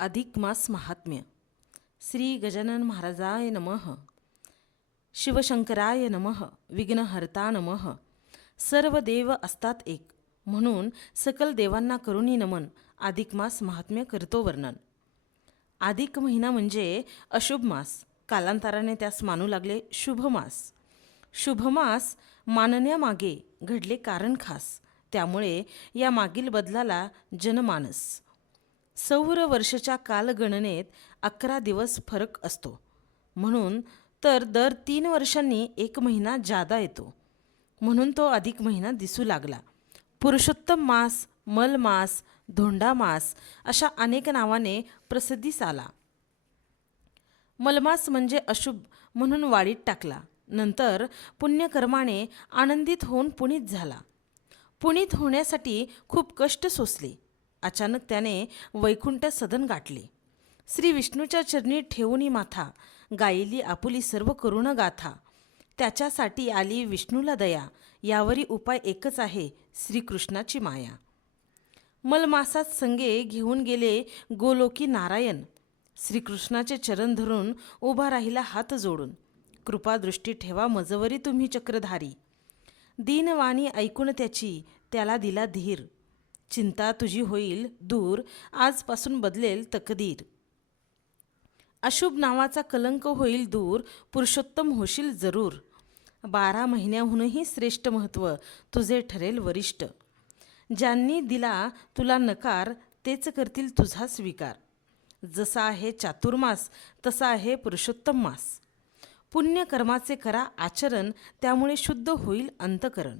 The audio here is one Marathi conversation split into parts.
अधिक मास महात्म्य. श्री गजानन महाराजाय नमः. शिवशंकराय नमः. विघ्नहर्ता नमः. सर्व देव असतात एक, म्हणून सकल देवांना करुणी नमन. अधिक मास महात्म्य करतो वर्णन. अधिक महिना म्हणजे अशुभ मास, कालांतराने त्यास मानू लागले शुभ मास. शुभ मास मानण्यामागे घडले कारण खास, त्यामुळे या मागील बदलाला जनमानस. सौर वर्षाच्या कालगणनेत 11 दिवस फरक असतो, म्हणून तर दर 3 वर्षांनी एक महिना जादा येतो, म्हणून तो अधिक महिना दिसू लागला. पुरुषोत्तम मास, मल मास, धोंडा मास अशा अनेक नावाने प्रसिद्धीस आला. मलमास म्हणजे अशुभ म्हणून वाळीत टाकला. नंतर पुण्यकर्माने आनंदित होऊन पुनीत झाला. पुनीत होण्यासाठी खूप कष्ट सोसले. अचानक त्याने वैकुंठ सदन गाठले. श्री विष्णूच्या चरणी ठेवूनी माथा, गायली आपुली सर्व करुण गाथा. त्याच्यासाठी आली विष्णूला दया, यावरी उपाय एकच आहे श्रीकृष्णाची माया. मलमासात संगे घेऊन गेले गोलोकी नारायण. श्रीकृष्णाचे चरण धरून उभा राहिला हात जोडून. कृपादृष्टी ठेवा मजवरी तुम्ही चक्रधारी. दीनवाणी ऐकून त्याची त्याला दिला धीर. चिंता तुझी होईल दूर, आजपासून बदलेल तकदीर. अशुभ नावाचा कलंक होईल दूर, पुरुषोत्तम होशील जरूर. 12 महिन्याहूनही श्रेष्ठ महत्त्व तुझे ठरेल वरिष्ठ. ज्यांनी दिला तुला नकार, तेच करतील तुझा स्वीकार. जसा आहे चातुर्मास, तसा आहे पुरुषोत्तम मास. पुण्यकर्माचे करा आचरण, त्यामुळे शुद्ध होईल अंतकरण.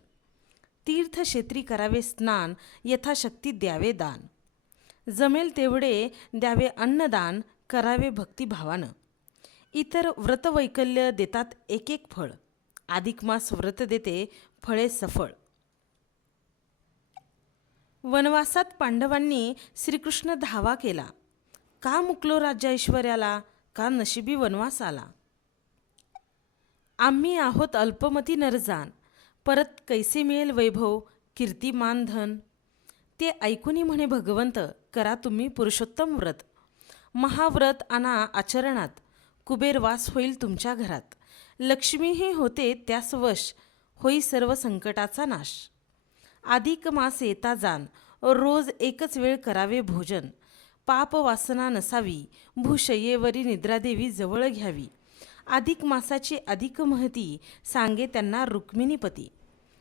तीर्थक्षेत्री करावे स्नान, यथाशक्ती द्यावे दान. जमेल तेवढे द्यावे अन्नदान, करावे भक्तिभावानं. इतर व्रतवैकल्य देतात एक एक फळ, अधिक मास व्रत देते फळे सफळ. वनवासात पांडवांनी श्रीकृष्ण धावा केला. का मुकलो राज्य ऐश्वर्याला, का नशिबी वनवास आला. आम्ही आहोत अल्पमती नरजान, परत कैसे मिळेल वैभव कीर्ती मान धन. ते ऐकूनी म्हणे भगवंत, करा तुम्ही पुरुषोत्तम व्रत. महाव्रत आणा आचरणात, कुबेरवास होईल तुमच्या घरात. लक्ष्मीही होते त्यास वश, होई सर्व संकटाचा नाश. अधिक मास येता जाण, रोज एकच वेळ करावे भोजन. पाप वासना नसावी, भूशय्येवरी निद्रादेवी जवळ घ्यावी. अधिक मासाची अधिक महती, सांगे त्यांना रुक्मिणीपती.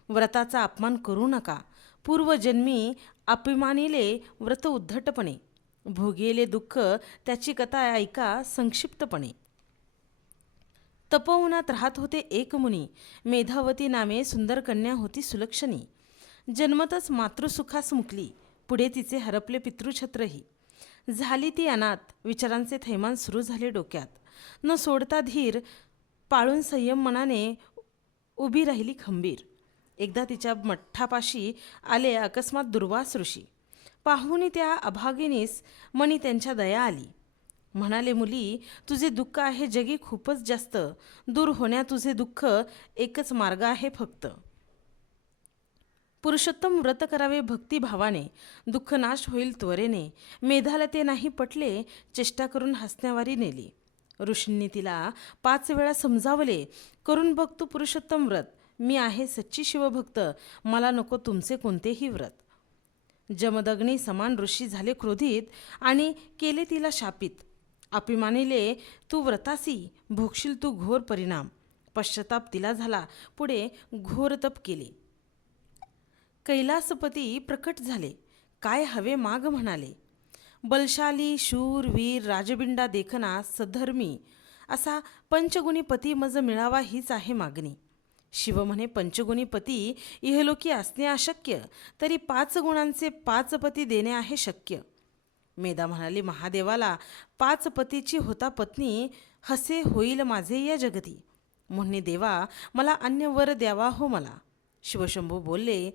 व्रताचा अपमान करू नका, पूर्वजन्मी अभिमानिले व्रत उद्धटपणे. भोगेले दुःख त्याची कथा ऐका संक्षिप्तपणे. तपोवनात राहत होते एक मुनी, मेधावती नामे सुंदर कन्या होती सुलक्षणी. जन्मतच मातृसुखास मुकली, पुढे तिचे हरपले पितृछत्रही. झाली ती अनाथ, विचारांचे थैमान सुरू झाले डोक्यात. न सोडता धीर, पाळून संयम मनाने उभी राहिली खंबीर. एकदा तिच्या मठ्ठापाशी आले अकस्मात दुर्वास ऋषी. पाहुनी त्या अभागिनीस मनी त्यांच्या दया आली. म्हणाले, मुली तुझे दुःख आहे जगी खूपच जास्त. दूर होण्या तुझे दुःख एकच मार्ग आहे फक्त. पुरुषोत्तम व्रत करावे भक्तिभावाने, दुःख नाश होईल त्वरेने. मेधाला ते नाही पटले, चेष्टा करून हसण्यावारी नेली. ऋषींनी तिला 5 वेळा समजावले, करून बघ तू पुरुषोत्तम व्रत. मी आहे सच्ची शिवभक्त, मला नको तुमचे कोणतेही व्रत. जमदग्नी समान ऋषी झाले क्रोधित आणि केले तिला शापित. अभिमानिले तू व्रतासी, भोगशील तू घोर परिणाम. पश्चाताप तिला झाला, पुढे घोर तप केले. कैलासपती प्रकट झाले, काय हवे माग म्हणाले. बलशाली शूर वीर राजबिंडा देखना सधर्मी, असा पंचगुणी पती मज मिळावा हीच आहे मागणी. शिव म्हणे, पंचगुणी पती इहलोकी असणे अशक्य, तरी 5 गुणांचे 5 पती देणे आहे शक्य. मेधा म्हणाली महादेवाला, 5 पतीची होता पत्नी, हसे होईल माझे या जगती. म्हणणे देवा मला अन्य वर द्यावा हो मला. शिवशंभू बोलले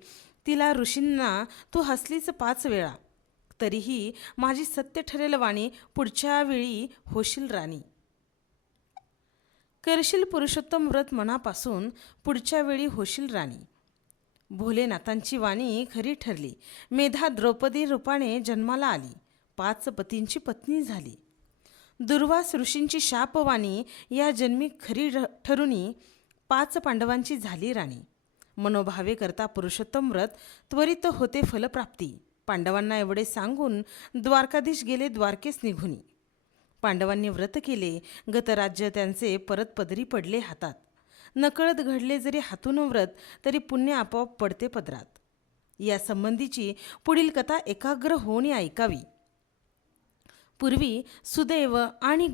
तिला, ऋषींना तू हसलीच 5 वेळा, तरीही माझी सत्य ठरेल वाणी, पुढच्या वेळी होशील राणी. करशील पुरुषोत्तम व्रत मनापासून, पुढच्या वेळी होशील राणी. भोलेनाथांची वाणी खरी ठरली. मेधा द्रौपदी रूपाने जन्माला आली. 5 पतींची पत्नी झाली. दुर्वास ऋषींची शापवाणी या जन्मी खरी ठरुनी 5 पांडवांची झाली राणी. मनोभावे करता पुरुषोत्तम व्रत त्वरित होते फलप्राप्ती. पांडवांना एवढे सांगून द्वारकाधीश गेले द्वारकेस निघुनी. पांडवांनी व्रत केले, गतराज्य त्यांचे परत पदरी पडले हातात. नकळत घडले जरी हातून व्रत, तरी पुण्य आपोआप पडते पदरात. या संबंधीची पुढील कथा एकाग्र होऊन ऐकावी. पूर्वी सुदैव आणि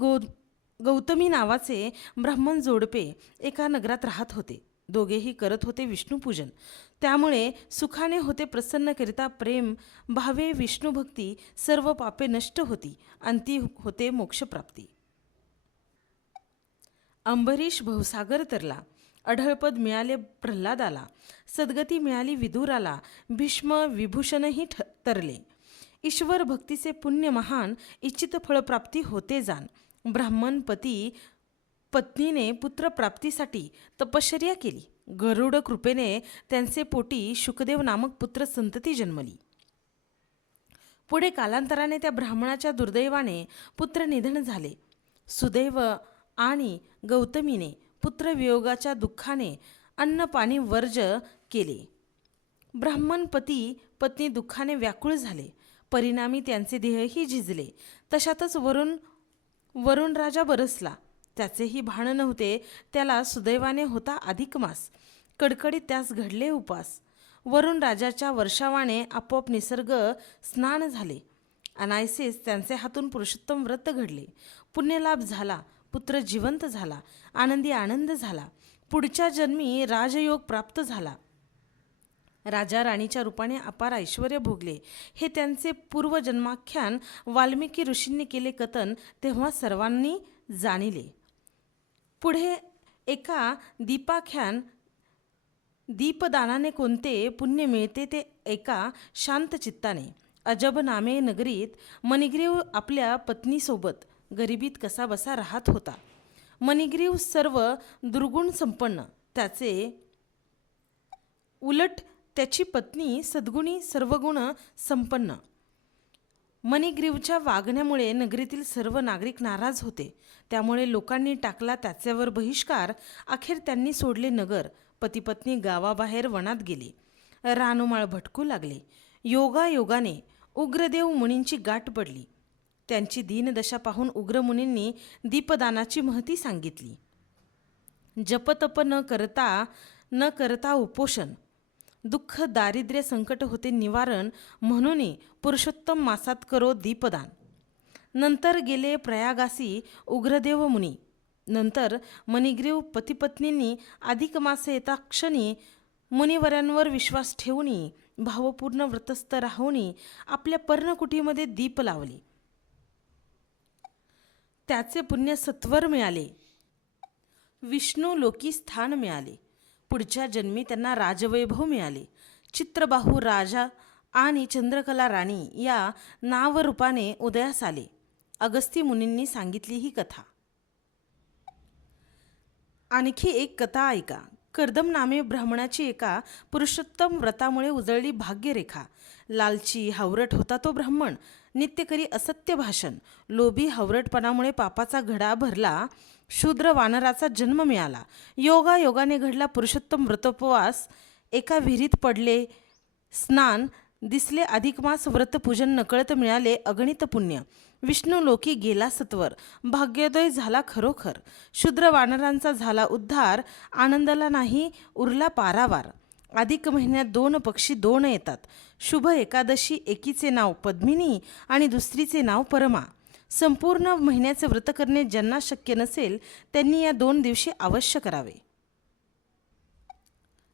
गौतमी नावाचे ब्राह्मण जोडपे एका नगरात राहत होते. दोघेही करत होते विष्णुपूजन. त्यामुळे सुखाने होते प्रसन्नकरिता प्रेम भावे विष्णुभक्ती. सर्व पापे नष्ट होती. अंती होते मोक्षप्राप्ती. अंबरीश भवसागर तरला. अढळपद मिळाले प्रल्हादाला. सद्गती मिळाली विदुराला. भीष्म विभूषणही तरले. ईश्वर भक्तीचे पुण्य महान. इच्छित फळप्राप्ती होते जाण. ब्राह्मण पत्नीने पुत्रप्राप्तीसाठी तपश्चर्या केली. गरुड कृपेने त्यांचे पोटी शुकदेव नामक पुत्र संतती जन्मली. पुढे कालांतराने त्या ब्राह्मणाच्या दुर्दैवाने पुत्र निधन झाले. सुदैव आणि गौतमीने पुत्रवियोगाच्या दुःखाने अन्न पाणी वर्ज केले. ब्राह्मण पत्नी दुःखाने व्याकुळ झाले. परिणामी त्यांचे देहही झिजले. तशातच वरुण राजा बरसला. त्याचेही भान नव्हते. त्याला सुदैवाने होता अधिक मास. कडकडीत त्यास घडले उपास. वरुण राजाच्या वर्षावाने आपोआप निसर्ग स्नान झाले. अनायसेच त्यांचे हातून पुरुषोत्तम व्रत घडले. पुण्यलाभ झाला. पुत्र जिवंत झाला. आनंदी आनंद झाला. पुढच्या जन्मी राजयोग प्राप्त झाला. राजा राणीच्या रूपाने अपार ऐश्वर भोगले. हे त्यांचे पूर्वजन्माख्यान वाल्मिकी ऋषींनी केले कथन तेव्हा सर्वांनी जाणिले. पुढे एका दीपदानाने कोणते पुण्य मिळते ते एका शांत चित्ताने. अजब नामे नगरीत मणिग्रीव आपल्या पत्नीसोबत गरिबीत कसा बसा राहत होता. मणिग्रीव सर्व दुर्गुण संपन्न. त्याचे उलट त्याची पत्नी सद्गुणी सर्वगुण संपन्न. मणिग्रीवच्या वागण्यामुळे नगरीतील सर्व नागरिक नाराज होते. त्यामुळे लोकांनी टाकला त्याच्यावर बहिष्कार. अखेर त्यांनी सोडले नगर. पतिपत्नी गावाबाहेर वनात गेले. रानोमाळ भटकू लागले. योगायोगाने उग्रदेव मुनींची गाठ पडली. त्यांची दीनदशा पाहून उग्रमुनींनी दीपदानाची महती सांगितली. जपतप न करता उपोषण. दुःख दारिद्र्य संकट होते निवारण. म्हणून पुरुषोत्तम मासात करो दीपदान. नंतर गेले प्रयागासी उग्रदेव मुनी. नंतर मणिग्रीव पतिपत्नींनी अधिक मास येता क्षणी मुनिवर्यांवर विश्वास ठेवून भावपूर्ण व्रतस्थ राहून आपल्या पर्णकुटीमध्ये दीप लावले. त्याचे पुण्य सत्वर मिळाले. विष्णू लोकी स्थान मिळाले. पुढच्या जन्मी त्यांना राजवैभव मिळाले. चित्रबाहू राजा आणि चंद्रकला राणी या नावरूपाने उदयास आले. अगस्ती मुनींनी सांगितली ही कथा. आणखी एक कथा ऐका. कर्दम नामे ब्राह्मणाची एका पुरुषोत्तम व्रतामुळे उजळली भाग्यरेखा. लालची हावरट होता तो ब्राह्मण. नित्य करी असत्य भाषण. लोभी हावरटपणामुळे पापाचा घडा भरला. शूद्र वानराचा जन्म मिळाला. योगायोगाने घडला पुरुषोत्तम व्रतोपवास. एका विहिरीत पडले स्नान. दिसले अधिक मास व्रतपूजन. नकळत मिळाले अगणित पुण्य. विष्णू लोकी गेला सत्वर. भाग्योदय झाला खरोखर. शूद्र वानरांचा झाला उद्धार. आनंदाला नाही उरला पारावार. अधिक महिन्यात 2 पक्षी 2 येतात. शुभ एकादशी एकीचे नाव पद्मिनी आणि दुसरीचे नाव परमा. संपूर्ण महिन्याचे व्रत करणे ज्यांना शक्य नसेल त्यांनी या 2 दिवशी अवश्य करावे.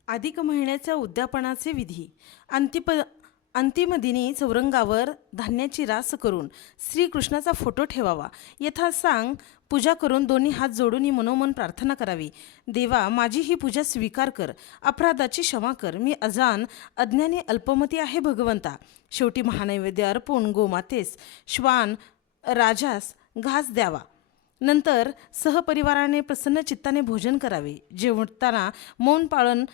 अधिक महिन्याच्या उद्यापनाचे विधी. अंतिम दिनी चौरंगावर धान्याची रास करून श्रीकृष्णाचा फोटो ठेवावा. यथासांग पूजा करून दोन्ही हात जोडून मनोमन प्रार्थना करावी. देवा, माझी ही पूजा स्वीकार कर. अपराधाची क्षमा कर. मी अज्ञानी अल्पमती आहे भगवंता. शेवटी महानैवेद्य अर्पून गोमातेस श्वान राजास घास द्यावा. नंतर सहपरिवाराने प्रसन्न चित्ताने भोजन करावे. जेवताना मौन पाळन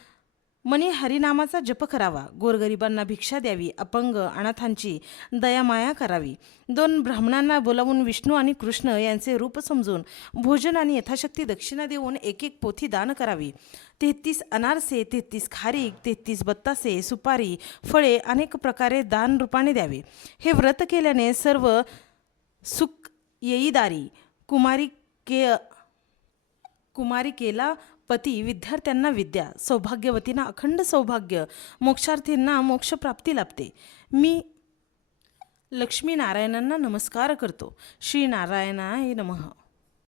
मनी हरिनामाचा जप करावा, गोरगरिबांना भिक्षा द्यावी, अपंग अनाथांची दयामाया करावी. 2 ब्राह्मणांना बोलावून विष्णू आणि कृष्ण यांचे रूप समजून भोजन आणि यथाशक्ती दक्षिणा देऊन 1 पोथी दान करावी. 33 अनारसे, 33 खारीक, 33 बत्तासे, सुपारी, फळे अनेक प्रकारे दान रूपाने द्यावे. हे व्रत केल्याने सर्व सुख येईदारी, कुमारिकेला पती, विद्यार्थ्यांना विद्या, सौभाग्यवतींना अखंड सौभाग्य, मोक्षार्थींना मोक्षप्राप्ती लाभते. मी लक्ष्मीनारायणांना नमस्कार करतो. श्री नारायणाय नमः.